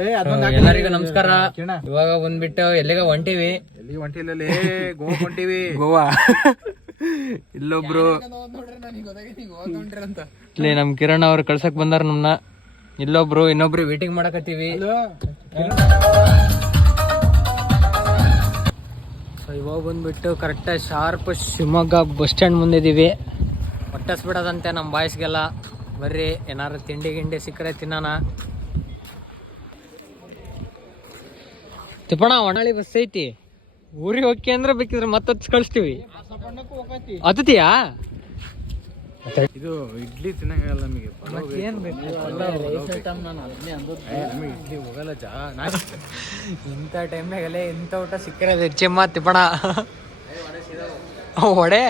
ಎಲ್ಲರಿಗೂ ನಮಸ್ಕಾರ. ಇವಾಗ ಬಂದ್ಬಿಟ್ಟು ಎಲ್ಲಿಗ ಹೊಂಟಿವಿ? ಎಲ್ಲಿ ಹೊಂಟಿಲ್ಲ, ಗೋವಾ ಹೊಂಟಿವಿ. ಗೋವಾ. ಇಲ್ಲೊಬ್ರು ಇಲ್ಲಿ ನಮ್ ಕಿರಣ್ ಅವ್ರು ಕಳ್ಸಕ್ ಬಂದಾರ ನಮ್ನ. ಇನ್ನೊಬ್ರು ವೇಟಿಂಗ್ ಮಾಡಕತ್ತೀವಿ. ಸೊ ಇವಾಗ ಬಂದ್ಬಿಟ್ಟು correct sharp Shivamogga bus stand ಮುಂದೆ ಇದೀವಿ. ಹೊಟ್ಟಸ್ಬಿಡೋದಂತೆ ನಮ್ಮ ಬಾಯ್ಸ್ಗೆಲ್ಲ. ಬರ್ರಿ ಏನಾರು ತಿಂಡಿ ಗಿಂಡಿ ಸಿಕ್ಕರೆ ತಿನ್ನೋಣ. ತಿಪ್ಪಣ ಹೊನ್ನಾಳಿ ಬಸ್ ಐತಿ, ಊರಿಗೆ ಹೋಗಿ ಅಂದ್ರೆ ಬೇಕಿದ್ರೆ ಮತ್ತೊತ್ತು ಕಳಿಸ್ತೀವಿ. ಹತ್ತತಿಯಾ? ಇದು ಇಡ್ಲಿ ತಿನ್ನಂಗಲ್ಲ ನಮಗೆ. ಏನ್ ಬೇಕು ಇಡ್ಲಿ ಹೋಗಲ್ಲ ಇಂಥ ಟೈಮ್ನಾಗಲ್ಲೇ ಇಂಥ ಊಟ ಸಿಕ್ಕಿರೋದು ಹೆಚ್ಚಮ್ಮ. ತಿಪ್ಪಣ ಹೊಡೆ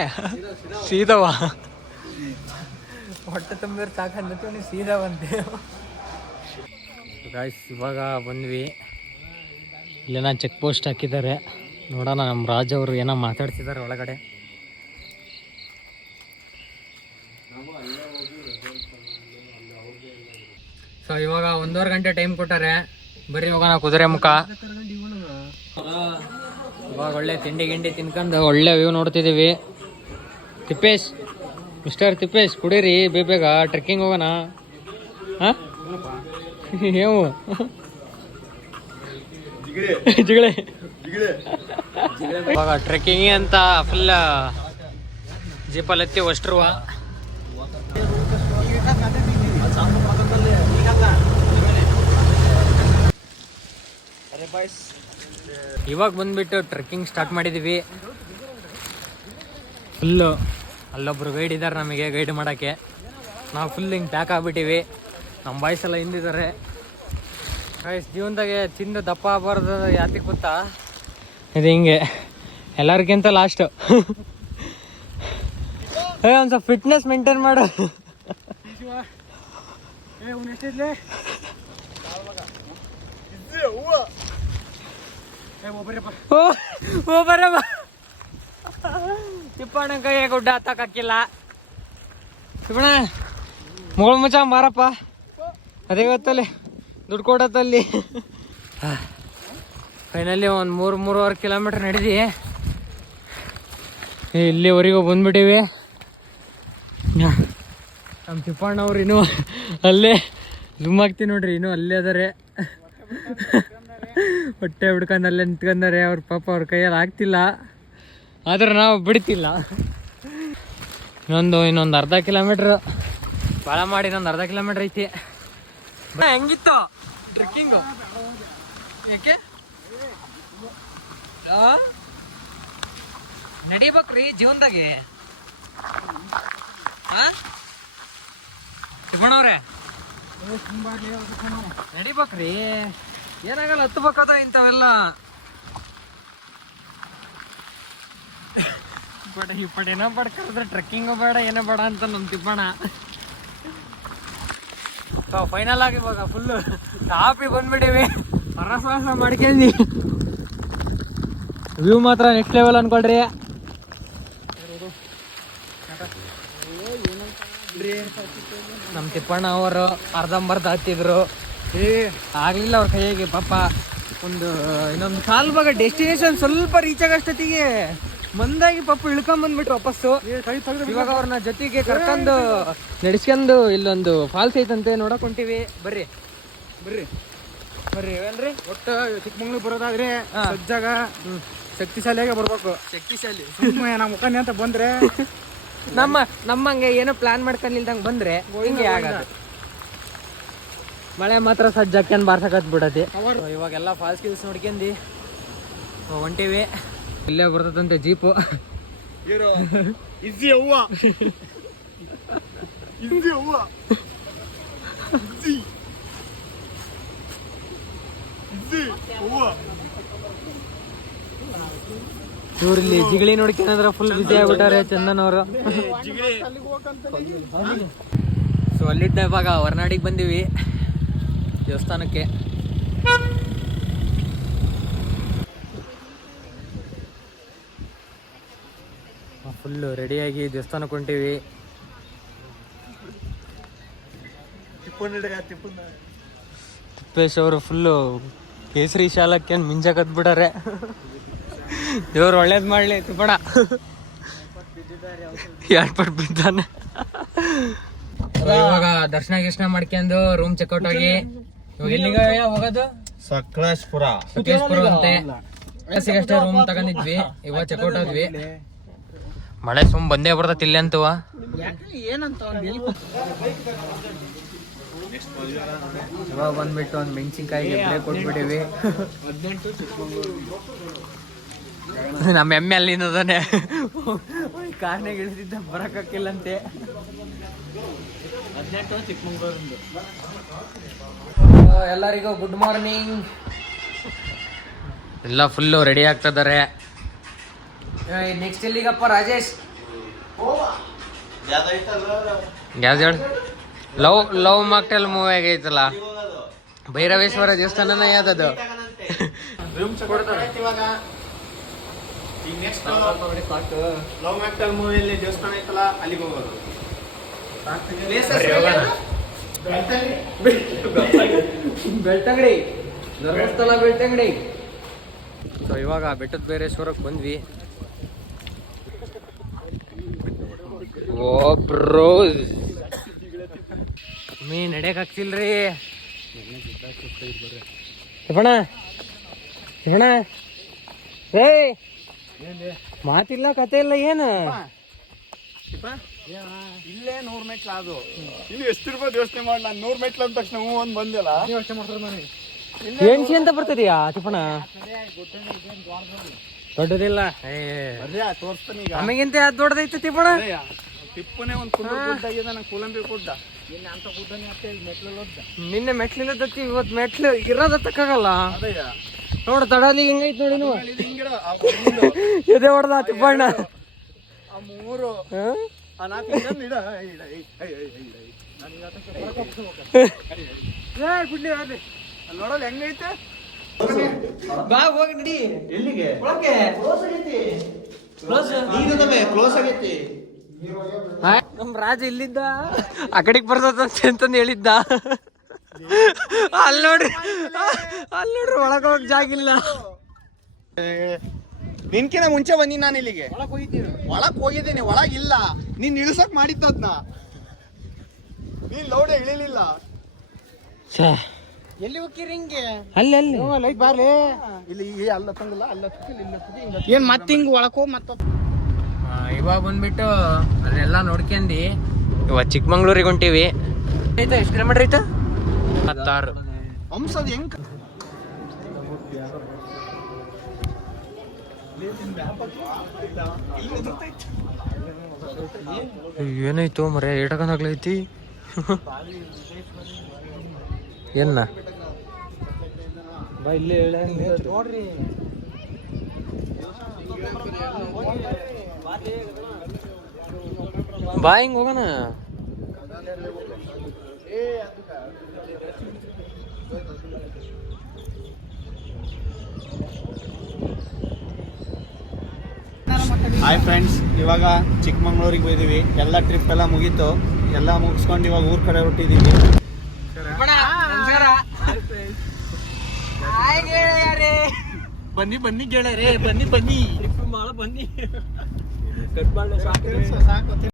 ಸೀದವ ಹೊಟ್ಟೆ ತುಂಬಿದ್ರೆ ಸಾಕಂತ ನೀವು ಸೀದಾ ಬಂದೆ. ಗಾಯ್ಸ್ ಇವಾಗ ಬಂದ್ವಿ. ಇಲ್ಲೇನ ಚೆಕ್ ಪೋಸ್ಟ್ ಹಾಕಿದ್ದಾರೆ, ನೋಡೋಣ. ನಮ್ಮ ರಾಜ್ ಅವರು ಏನೋ ಮಾತಾಡ್ತಿದ್ದಾರೆ ಒಳಗಡೆ. ಸೊ ಇವಾಗ 1.5 ಗಂಟೆ ಟೈಮ್ ಕೊಟ್ಟಾರೆ. ಬರ್ರಿ ಹೋಗೋಣ ಕುದುರೆ ಮುಖ. ಇವಾಗ ಒಳ್ಳೆ ತಿಂಡಿ ಗಿಂಡಿ ತಿನ್ಕೊಂಡು ಒಳ್ಳೆ ವ್ಯೂ ನೋಡ್ತಿದ್ದೀವಿ. ಮಿಸ್ಟರ್ ತಿಪ್ಪೇಶ್ ಕುಡೀರಿ ಬೇಗ, ಟ್ರೆಕ್ಕಿಂಗ್ ಹೋಗೋಣ. ಹಾಂ ಏನು ಜಿಗಳೆ ಇವಾಗ ಟ್ರೆಕ್ಕಿಂಗ್ ಅಂತ ಫುಲ್ ಜೀಪಲ್ಲಿ ಹತ್ತಿ ಅಷ್ಟ್ರುವ. ಇವಾಗ ಬಂದ್ಬಿಟ್ಟು ಟ್ರೆಕ್ಕಿಂಗ್ ಸ್ಟಾರ್ಟ್ ಮಾಡಿದೀವಿ. ಫುಲ್ಲು ಅಲ್ಲೊಬ್ರು ಗೈಡ್ ಇದ್ದಾರೆ ನಮಗೆ ಗೈಡ್ ಮಾಡೋಕ್ಕೆ. ನಾವು ಫುಲ್ ಹಿಂಗೆ ಪ್ಯಾಕ್ ಆಗ್ಬಿಟ್ಟಿವಿ. ನಮ್ಮ ಬಾಯ್ಸ್ ಎಲ್ಲ ಹಿಂದಿದ್ದಾರೆ. ಜೀವನದಾಗೆ ತಿಂದು ದಪ್ಪ ಆಗಬಾರ್ದು ಯಾತಿಗೆ ಗೊತ್ತಾ? ಇದು ಹಿಂಗೆ ಎಲ್ಲರಿಗಿಂತ ಲಾಸ್ಟು. ಒಂದು ಸ್ವಲ್ಪ ಫಿಟ್ನೆಸ್ ಮೇಂಟೈನ್ ಮಾಡು. ತಿಪ್ಪಣ್ಣ ಕೈಯ ಗುಡ್ಡ ಹತ್ತಕ್ಕಿಲ್ಲ. ತಿಪ್ಪಣ್ಣ ಮುಗಳ ಮುಚ್ಚ ಮಾರಪ್ಪ, ಅದೇ ಗೊತ್ತಲ್ಲಿ ದುಡ್ಡು ಕೊಡತ್ತಲ್ಲಿ. ಫೈನಲ್ಲಿ ಒಂದು 3-3.5 ಕಿಲೋಮೀಟ್ರ್ ನಡೆದು ಇಲ್ಲಿವರೆಗೂ ಬಂದ್ಬಿಟ್ಟಿವಿ. ನಮ್ಮ ತಿಪ್ಪಣ್ಣವ್ರು ಇನ್ನೂ ಅಲ್ಲೇ ಝೂಮ್ ಆಗ್ತೀವಿ ನೋಡ್ರಿ, ಇನ್ನೂ ಅಲ್ಲೇ ಅದಾರೆ. ಹೊಟ್ಟೆ ಬಿಡ್ಕೊಂಡು ಅಲ್ಲೇ ನಿಂತ್ಕೊಂಡಾರೆ. ಅವ್ರ ಪಾಪ ಅವ್ರ ಕೈಯಲ್ಲಿ ಆಗ್ತಿಲ್ಲ, ಆದ್ರೆ ನಾವು ಬಿಡ್ತಿಲ್ಲ. ಇನ್ನೊಂದು ಅರ್ಧ ಕಿಲೋಮೀಟ್ರ್ ಭಾಳ ಮಾಡಿ ಇನ್ನೊಂದು ಅರ್ಧ ಕಿಲೋಮೀಟ್ರ್ ಐತಿ. ಹೆಂಗಿತ್ತು ಟ್ರೆಕ್ಕಿಂಗು? ಯಾಕೆ ನಡಿಬೇಕ್ರಿ ಜೀವನದಾಗೆ? ತಿಪ್ಪಣ್ಣವ್ರೆ ನಡಿಬೇಕ್ರಿ, ಏನಾಗಲ್ಲ, ಹತ್ಬೇಕದ ಇಂಥವೆಲ್ಲ. ಬಟ್ ಏನೋ ಕರೆದ್ರೆ ಟ್ರೆಕ್ಕಿಂಗು ಬೇಡ ಏನೋ ಬೇಡ ಅಂತ ನಮ್ಮ ತಿಪ್ಪಣ್ಣ. ಫೈನಲ್ ಆಗಿ ಇವಾಗ ಫುಲ್ಲು ಟಾಪಿಗೆ ಬಂದ್ಬಿಟ್ಟಿವಿ. ಹರಸಾಹಸ ಮಾಡ್ಕೊಂಡಿ ವ್ಯೂ ಮಾತ್ರ ನೆಕ್ಸ್ಟ್ ಲೆವೆಲ್ ಅನ್ಕೊಳ್ರಿ. ನಮ್ಮ ತಿಪ್ಪಣ್ಣ ಅವರು ಅರ್ಧಂಬರ್ಧ ಹತ್ತಿದ್ರು, ಆಗ್ಲಿಲ್ಲ ಅವ್ರ ಕೈಯಾಗೆ. ಪಾಪ ಇನ್ನೊಂದು ಕಾಲ್ ಭಾಗ ಡೆಸ್ಟಿನೇಷನ್ ಸ್ವಲ್ಪ ರೀಚ್ ಆಗಷ್ಟೊತ್ತಿಗೆ ಮಂದಾಗಿ ಪಾಪ ಇಳ್ಕೊಂಬಂದ್ಬಿಟ್ರು ವಾಪಸ್ಸು. ಇವಾಗ ಅವ್ರನ್ನ ಜೊತೆಗೆ ಕರ್ಕೊಂಡು ನಡೆಸ್ಕೊಂಡು ಇಲ್ಲೊಂದು ಫಾಲ್ಸ್ ಐತಂತೆ ನೋಡಕ್ ಹೊಂಟಿವಿ. ಬರ್ರಿ ಏನ್ರಿ? ಒಟ್ಟು ಚಿಕ್ಕಮಂಗ್ಳೂರ್ ಬರೋದಾದ್ರೆ ಸಜ್ಜಾಗ ಶಕ್ತಿಶಾಲಿಯಾಗ ಬರ್ಬೇಕು. ಶಕ್ತಿಶಾಲಿ ನಮ್ಮ ಮುಖಾನಿ ಅಂತ ಬಂದ್ರೆ ನಮ್ಮಂಗೆ ಏನೋ ಪ್ಲಾನ್ ಮಾಡ್ಕೊಂಡಿಲ್ದಂಗೆ ಬಂದ್ರೆ ಹಿಂಗೆ ಆಗದು. ಮಳೆ ಮಾತ್ರ ಸಜ್ಜಾಕೇನು ಬಾರ್ಸಕತ್ ಬಿಡತಿ. ಇವಾಗೆಲ್ಲ ಫಾಲ್ಸ್ ಗಿಲ್ಸ್ ನೋಡ್ಕೊಂಡಿ ಹೊಂಟಿವಿ. ಇಲ್ಲೇ ಬರ್ತದಂತೆ ಜೀಪು. ಇವ್ರಲ್ಲಿ ಜಿಗಳಿ ನೋಡ್ಕೊಂಡ್ರೆ ಫುಲ್ ಬಿಸಿ ಆಗ್ಬಿಟ್ಟಾರೆ ಚಂದನ್ ಅವರು. ಸೊ ಅಲ್ಲಿದ್ದ ಇವಾಗ ಹೊರನಾಡಿಗೆ ಬಂದೀವಿ ದೇವಸ್ಥಾನಕ್ಕೆ. ಫುಲ್ಲು ರೆಡಿಯಾಗಿ ದೇವಸ್ಥಾನಕ್ಕೆ ಹೊಂಟೀವಿ. ತಿಪ್ಪೇಶ್ ಅವರು ಫುಲ್ಲು ಕೇಸರಿ ಶಾಲಕ್ಕೆ ಮಿಂಚಕತ್ ಬಿಟ್ಟಾರೆ. ದೇವ್ರು ಒಳ್ಳೇದ್ ಮಾಡ್ಲಿ ತಿಪ್ಪಣ. ಏರ್ಪಟ್ ಬಿದ್ದಾನೆ. ಇವಾಗ ದರ್ಶನ ಗಿರ್ಶನ ಮಾಡ್ಕೊಂಡು ರೂಮ್ ಚೆಕ್ಔಟ್ ಆಗಿ ಇವಾಗ ಎಲ್ಲಿಗೆ ಹೋಗೋದು? ಸಕಲೇಶ್ಪುರ ಅಂತೆ. ಅಷ್ಟೇ ರೂಮ್ ತಗೊಂಡಿದ್ವಿ, ಇವಾಗ ಚೆಕ್ಔಟ್ ಆದ್ವಿ. ಮಳೆ ಬಂದೇ ಬರ್ತೈತಿ ಇಲ್ಲಿ ಅಂತವ. ಇವಾಗ ಬಂದ್ಬಿಟ್ಟು ಒಂದು ಮೆಣಸಿನ್ಕಾಯಿಗೆ ಬ್ರೇಕ್ ಕೊಟ್ಬಿಟ್ಟಿವಿ. ನಮ್ಮ ಎಮ್ಮೆ ಅಲ್ಲಿಂದಾನೆ ಕಾರ್ನಾಗ ಇಳಿದಿದ್ದ ಬರಕ್ಕಿಲ್ಲಂತೆ. 18 ಚಿಕ್ಕಮಂಗ್ಳೂರಿಂದ. ಎಲ್ಲರಿಗೂ ಗುಡ್ ಮಾರ್ನಿಂಗ್. ಎಲ್ಲ ಫುಲ್ಲು ರೆಡಿ ಆಗ್ತಿದ್ದಾರೆ. ನೆಕ್ಸ್ಟ್ ಎಲ್ಲಿಗಪ್ಪ ರಾಜೇಶ್? ಯಾವ್ದು ಹೇಳಿ? ಲವ್ ಮಾಕ್ಟೆಲ್ ಮೂವಿ ಆಗೈತಲ್ಲ, ಭೈರವೇಶ್ವರ ದೇವಸ್ಥಾನನ ಯಾವ್ದದು? ಲವ್ ಮ್ಯಾಕ್ಟಲ್ ಮೂವಿಯಲ್ಲಿ ದೇವಸ್ಥಾನ ಐತಲ್ಲ, ಅಲ್ಲಿಗೆ ಹೋಗೋದು. ಬೆಳ್ತಂಗಡಿ, ಧರ್ಮಸ್ಥಳ ಬೆಳ್ತಂಗಡಿ. ಸೊ ಇವಾಗ ಬೆಟ್ಟದ ಭೈರೇಶ್ವರಕ್ಕೆ ಬಂದ್ವಿ. ಓ ಬ್ರೋಸ್, ಮೀ ನಡೆಯಕ್ ಆಗ್ತಿಲ್ರಿ. ಶಿವಣ್ಣ ಶಿವಣ್ಣ ರೇ, ಮಾತಿಲ್ಲ ಕತೆ ಇಲ್ಲ ಏನು? ಇಲ್ಲೇ 100 ಮೆಟ್ಲು ಅದು. ಇಲ್ಲಿ ಎಷ್ಟು ರೂಪಾಯಿ ಯೋಚನೆ ಮಾಡಿ, ನಾನು 100 ಮೆಟ್ಲು ಅಂದ ತಕ್ಷಣ ಒಂದ್ ಬಂದಿಲ್ಲ. ಏನ್ಸಿ ಅಂತ ಬರ್ತದೀಯಾ ತಿಪ್ಪಣ? ದೊಡ್ಡದಿಲ್ಲ ತೋರಿಸ್ತಾನೆ ಈಗ. ನಮಗಿಂತ ಯಾವ್ದು ದೊಡ್ಡದೈತೆ ತಿಪ್ಪಣ? ಟಿಪ್ಪನೇ ಒಂದು ಗುಡ್ಡ ಆಗಿದೆ, ನಂಗೆ ಕೂಲಂಬಿ ಗುಡ್ಡ. ನಿನ್ನೆ ಮೆಟ್ಲಿಲ್ಲದತ್ತಿ, ಇವತ್ತು ಮೆಟ್ಲು ಇರೋದ ತಕ್ಕಾಗಲ್ಲ. ನೋಡ ತಡಲಿ ಹೆಂಗೈತ್ ನೋಡಿ ನೀವು. ಎದೆ ಹೊಡೆದ ತಿಪ್ಪಣ್ಣ. ಆ 3 ಆ 4 ನೋಡಲ್ಲ ಹೆಂಗೈತೆ. ಬಾ ಹೋಗಿ ನಡಿ. ಎಲ್ಲಿಗೆ? ಒಳಗೆ ಕ್ಲೋಸ್ ಆಗೈತಿ. ನಮ್ ರಾಜ ಇಲ್ಲಿದ್ದ, ಆ ಕಡೆಗೆ ಬರ್ತದಂತೆ ಅಂತಂದು ಹೇಳಿದ್ದ. ಅಲ್ಲಿ ನೋಡ್ರಿ ಒಳಗ ಹೋಗಕ್ ಜಾಗ ಇಲ್ಲ. ನಿನ್ಕಿನ ಮುಂಚೆ ಬನ್ನಿ ನಾನು ಇಲ್ಲಿಗೆ. ಒಳಕ್ ಹೋಗಿದ್ದೀನಿ, ಒಳಗಿಲ್ಲ. ನೀನ್ ಇಳಿಸಕ್ ಮಾಡಿದ್ದದ್ನ, ನೀನ್ ಲೌಡೆ ಇಳಿಲಿಲ್ಲ. ಎಲ್ಲಿ ಹೋಗ್ತೀರಿ ಹಿಂಗೆ? ಅಲ್ಲಿ ಅಲ್ಲಿ ಲೈಟ್ ಬಾರ್ಲಿ. ಇಲ್ಲಿ ಅಲ್ಲ ತಂಗಲ್ಲ, ಅಲ್ಲ ಏನ್ ಮತ್ತೆ ಹಿಂಗ್ ಒಳಕೋ ಮತ್ತ. ಇವಾಗ ಬಂದ್ಬಿಟ್ಟು ಅದೆಲ್ಲ ನೋಡ್ಕೊಂಡಿ ಇವಾಗ ಚಿಕ್ಕಮಂಗ್ಳೂರಿಗೆ ಹೊಂಟಿವಿ. ಆಯ್ತಾ? ಎಷ್ಟು ಕಿಲೋಮೀಟರ್ ಐತಾ? 16. ಹಂಸದ್ ಹೆಂಗ್ ಏನಾಯ್ತು ಮರ ಏಟಕನಾಗ್ಲೈತಿ? ಏನ ಬಾ ಇಲ್ಲೇ ನೋಡ್ರಿ. ಬಾ ಹಿಂಗ್ ಹೋಗೋಣ. ಹಾಯ್ ಫ್ರೆಂಡ್ಸ್, ಇವಾಗ ಚಿಕ್ಕಮಂಗ್ಳೂರಿಗೆ ಹೋಗಿದ್ದೀವಿ. ಎಲ್ಲ ಟ್ರಿಪ್ ಎಲ್ಲ ಮುಗೀತು. ಎಲ್ಲ ಮುಗಿಸ್ಕೊಂಡು ಇವಾಗ ಊರ್ ಕಡೆ ಹೊರಟಿದ್ದೀವಿ. ಬನ್ನಿ ಗೆಳೆಯರೇ, ಬನ್ನಿ ಬನ್ನಿ.